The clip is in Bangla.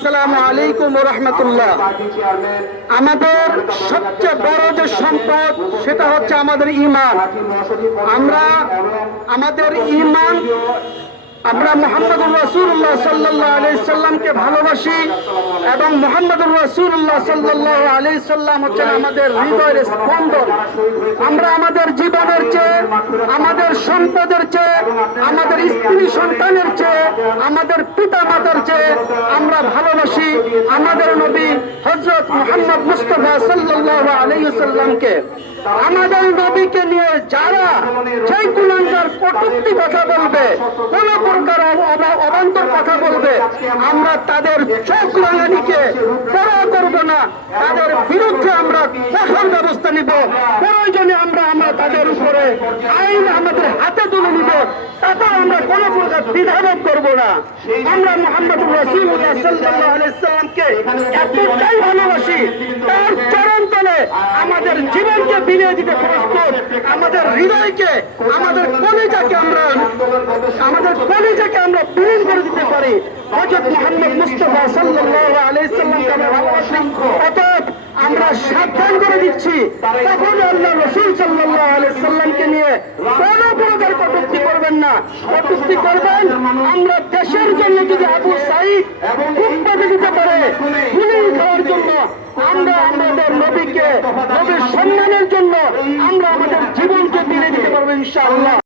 আসসালামু আলাইকুম ওয়া রাহমাতুল্লাহ। আমাদের সবচেয়ে বড় যে সম্পদ সেটা হচ্ছে আমাদের ঈমান। আমাদের ঈমান আমরা মুহাম্মদুর রাসূলুল্লাহ সাল্লাল্লাহু আলাইহি সাল্লামকে ভালোবাসি এবং মুহাম্মদুর রাসূলুল্লাহ সাল্লাল্লাহু আলাইহি সাল্লাম হচ্ছেন আমাদের হৃদয়ের স্পন্দন। আমরা আমাদের জীবনের চেয়ে, আমাদের সম্পদের চেয়ে, আমাদের স্ত্রী সন্তানের চেয়ে, আমাদের পিতা মাতার চেয়ে আমরা ভালোবাসি আমাদের নবী হযরত মুহাম্মদ মুস্তাফা সাল্লাল্লাহু আলাইহি সাল্লামকে। আমাদের নবীকে নিয়ে যারা যেই কুলাঙ্গার কটূক্তি কথা বলবে, কোন প্রকার অবান্তর কথা বলবে, আমরা তাদের চোখ রাঙানিকে পরোয়া করব না, তাদের বিরুদ্ধে আমরা কঠোর ব্যবস্থা নিব। প্রয়োজনে আমরা তাদের উপরে আইন আমাদের হাতে তুলে নিব, তারপর আমরা কোন প্রকার দ্বিধাবোধ করব না। আমরা মুহাম্মদুর রাসূলুল্লাহ সাল্লাল্লাহু আলাইহি সাল্লামকে এতটাই ভালোবাসি, তার চরণ তলে আমাদের জীবনকে বিলিয়ে দিতে প্রস্তুত। আমাদের হৃদয়কে, আমাদের কলিজাকে আমরা বিলীন করে দিতে পারি হযরত মুহাম্মদ মুস্তাফা সাল্লাল্লাহু আলাইহি সাল্লামকে আমরা ভালোবাসি। অতএব আমরা সাবধান করে দিচ্ছি, তখন আল্লাহ রাসূল সাল্লাল্লাহু আলাইহি সাল্লামকে নিয়ে কোন প্রকার কটূক্তি করবেন না। কটূক্তি করবেন আমরা দেশের জন্য যদি আবু সাঈদ কুখ্যাতি দিতে পারে, গুলি খাওয়ার জন্য আমরা আমাদের নবীর সম্মানের জন্য আমরা আমাদের জীবনকে বিলিয়ে দিতে পারবো ইনশাআল্লাহ।